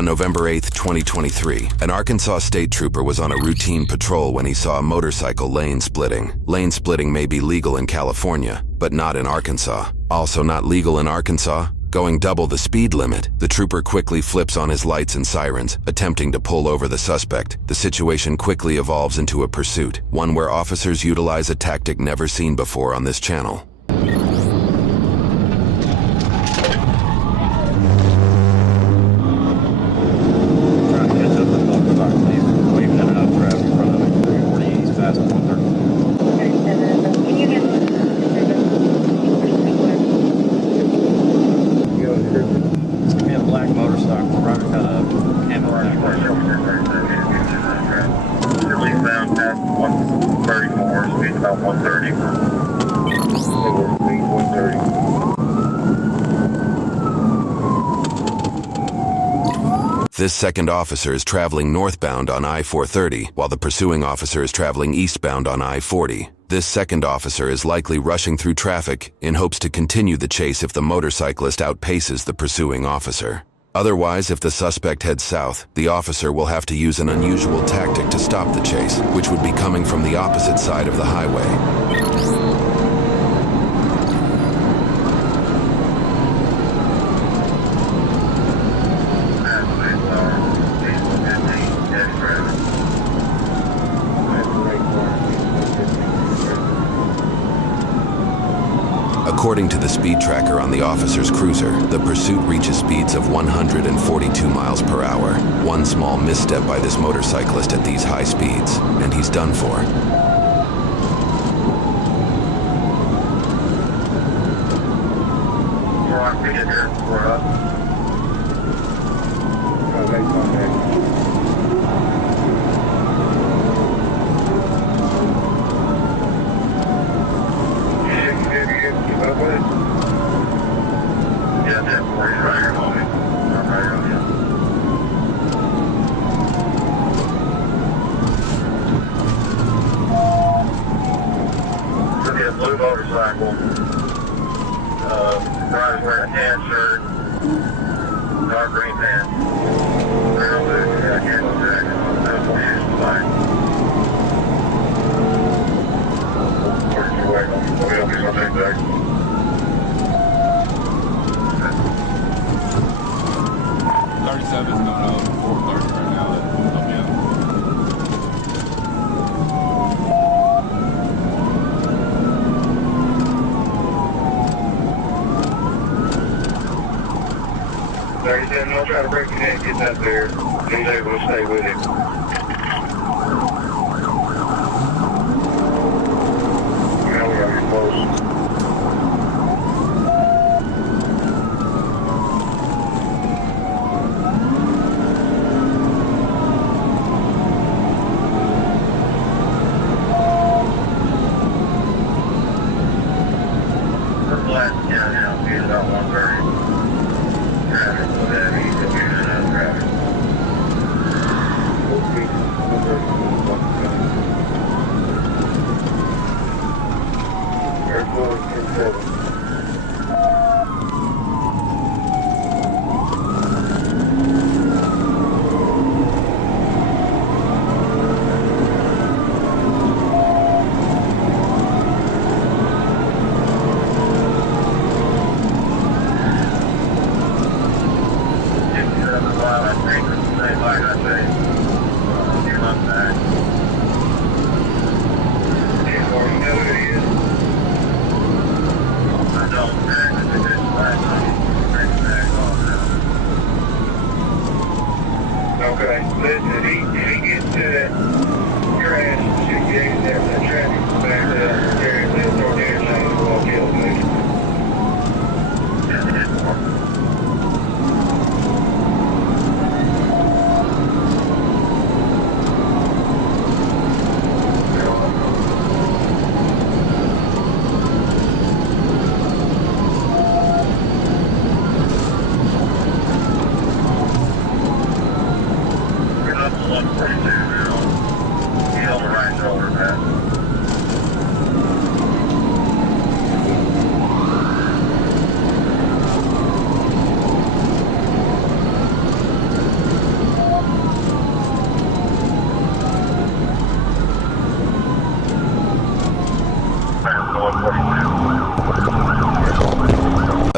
On November 8, 2023, an Arkansas state trooper was on a routine patrol when he saw a motorcycle lane splitting. Lane splitting may be legal in California, but not in Arkansas. Also not legal in Arkansas, going double the speed limit. The trooper quickly flips on his lights and sirens, attempting to pull over the suspect. The situation quickly evolves into a pursuit, one where officers utilize a tactic never seen before on this channel. This second officer is traveling northbound on I-430, while the pursuing officer is traveling eastbound on I-40. This second officer is likely rushing through traffic in hopes to continue the chase if the motorcyclist outpaces the pursuing officer. Otherwise, if the suspect heads south, the officer will have to use an unusual tactic to stop the chase, which would be coming from the opposite side of the highway. According to the speed tracker on the officer's cruiser, the pursuit reaches speeds of 142 miles per hour. One small misstep by this motorcyclist at these high speeds, and he's done for. Blue motorcycle, driver's wearing a tan shirt, dark green pants, barrel boot, camo jacket, no shoes flag. Where's your way? I'll be on take back. 37 is going up 430 right now. Help me out. I'll try to break it in, get that there. He's able to stay with him. Now we are close. We're flat, yeah, he's about 130.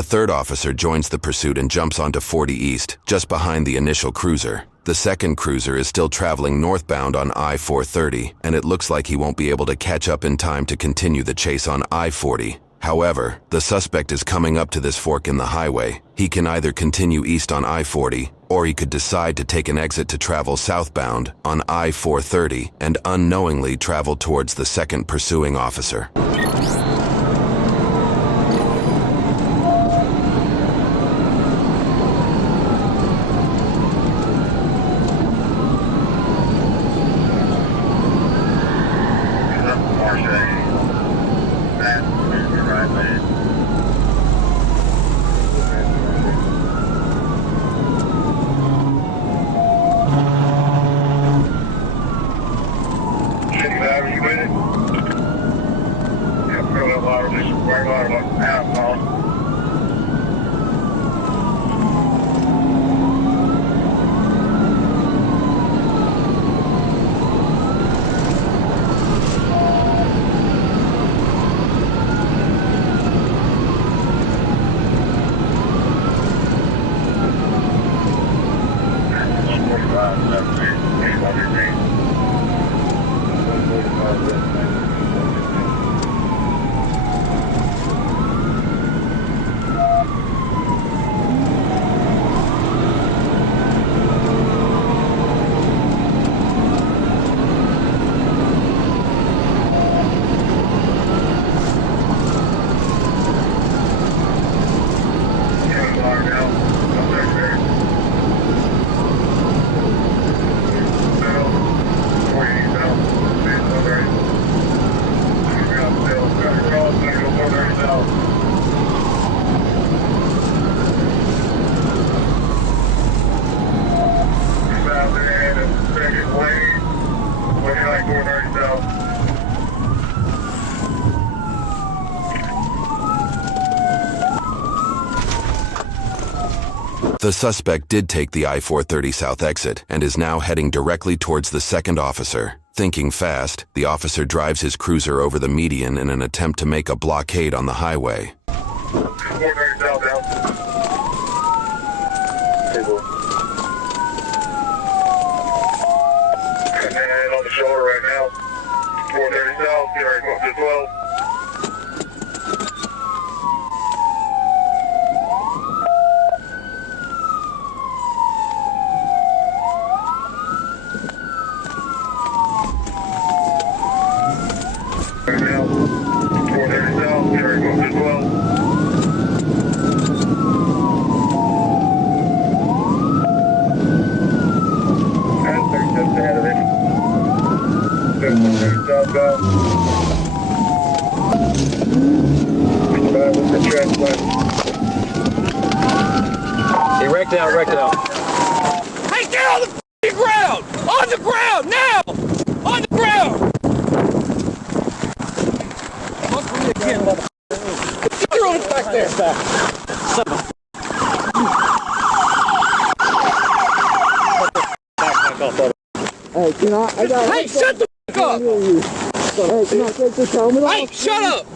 A third officer joins the pursuit and jumps onto 40 East, just behind the initial cruiser. The second cruiser is still traveling northbound on I-430, and it looks like he won't be able to catch up in time to continue the chase on I-40. However, the suspect is coming up to this fork in the highway. He can either continue east on I-40, or he could decide to take an exit to travel southbound on I-430 and unknowingly travel towards the second pursuing officer. The suspect did take the I-430 south exit and is now heading directly towards the second officer. Thinking fast, the officer drives his cruiser over the median in an attempt to make a blockade on the highway. And on the shoulder right now, 430 south, get ready to go up to 12. Right now, 430 south, get ready to go up to 12. And 37 ahead of it. 430 southbound. With the transplant. He wrecked out, wrecked out. Hey, get on the f***ing ground! On the ground, now! On the ground! Get your own back there. Hey, can I got Hey, shut the f*** up! Hey, can I take this helmet off? Hey, shut up!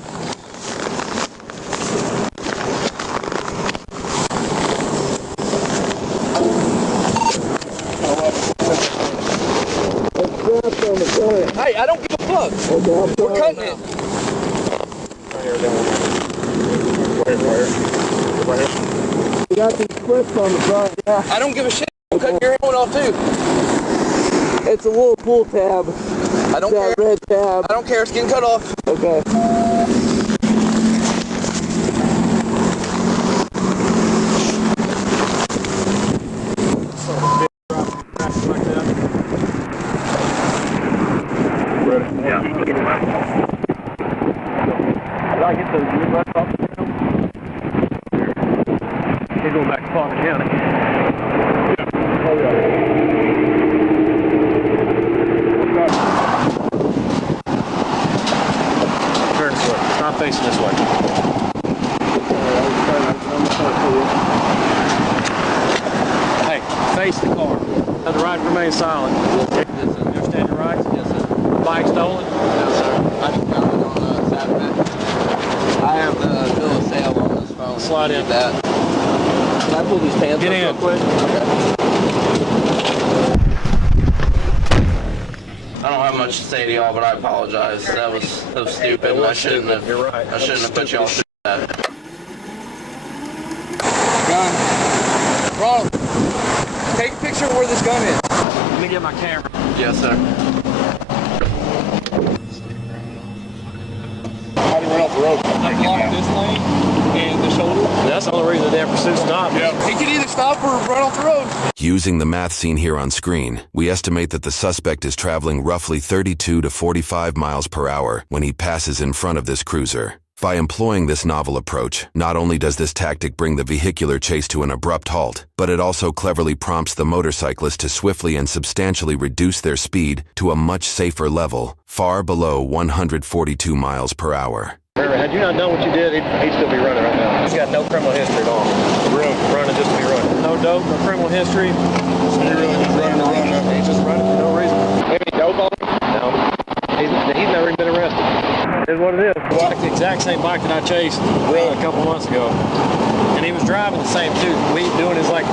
Hey, I don't give a fuck. Okay, We're cutting it. You got these clips on the front, yeah. I don't give a shit. I'm cutting your helmet off too. It's a little pull tab. I don't That care. red tab. I don't care. It's getting cut off. Okay. Did I get those new bucks off the hill? He's going back to Palmer County. Oh, yeah. Turn this way. Stop facing this way. Hey, face the car. Let the right remain silent. You understand your rights? Yes, sir. Bike stolen? No, sir. I just found it on Saturday. I have the bill of sale on this Slide in. That. Can I pull these pants Get up in. real quick? Okay. I don't have much to say to y'all, but I apologize. That was stupid. I shouldn't have. You're right. I shouldn't have put y'all through that. Gun. Ronald, take a picture of where this gun is. Let me get my camera. Yes, sir. How do you run off the road? I blocked this lane and the shoulder. That's the only reason the damn pursuit's not. Yeah. He can either stop or run off the road. Using the math seen here on screen, we estimate that the suspect is traveling roughly 32 to 45 miles per hour when he passes in front of this cruiser. By employing this novel approach, not only does this tactic bring the vehicular chase to an abrupt halt, but it also cleverly prompts the motorcyclist to swiftly and substantially reduce their speed to a much safer level, far below 142 miles per hour. Had you not done what you did, he'd still be running right now. He's got no criminal history at all. Running just to be running. No dope, no criminal history. So you're really just running around now? He's just running for no reason. Any dope on him? No. He's never even been arrested. It is what it is. It's like the exact same bike that I chased a couple months ago. And he was driving the same too. Doing his, like,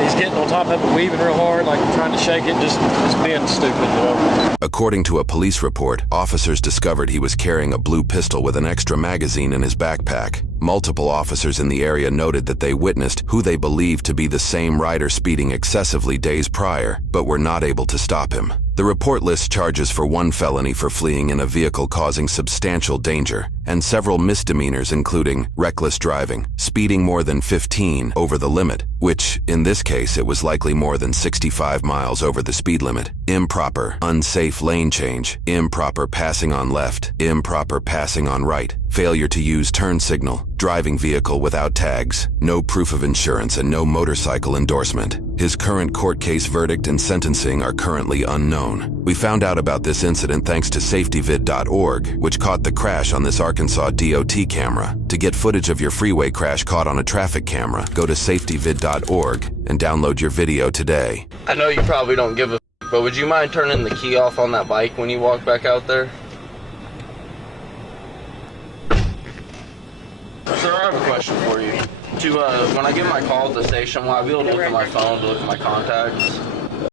he's getting on top of it, weaving real hard, like trying to shake it, just being stupid, you know. According to a police report, officers discovered he was carrying a blue pistol with an extra magazine in his backpack. Multiple officers in the area noted that they witnessed who they believed to be the same rider speeding excessively days prior, but were not able to stop him. The report lists charges for 1 felony for fleeing in a vehicle causing substantial danger, and several misdemeanors including reckless driving, speeding more than 15 over the limit, which, in this case, it was likely more than 65 miles over the speed limit, improper, unsafe lane change, improper passing on left, improper passing on right, failure to use turn signal, driving vehicle without tags, no proof of insurance, and no motorcycle endorsement. His current court case verdict and sentencing are currently unknown. We found out about this incident thanks to safetyvid.org, which caught the crash on this Arkansas DOT camera. To get footage of your freeway crash caught on a traffic camera, go to safetyvid.org and download your video today. I know you probably don't give a f, but would you mind turning the key off on that bike when you walk back out there? Sir, I have a question for you. When I get my call at the station, will I be able to look at my phone to look at my contacts?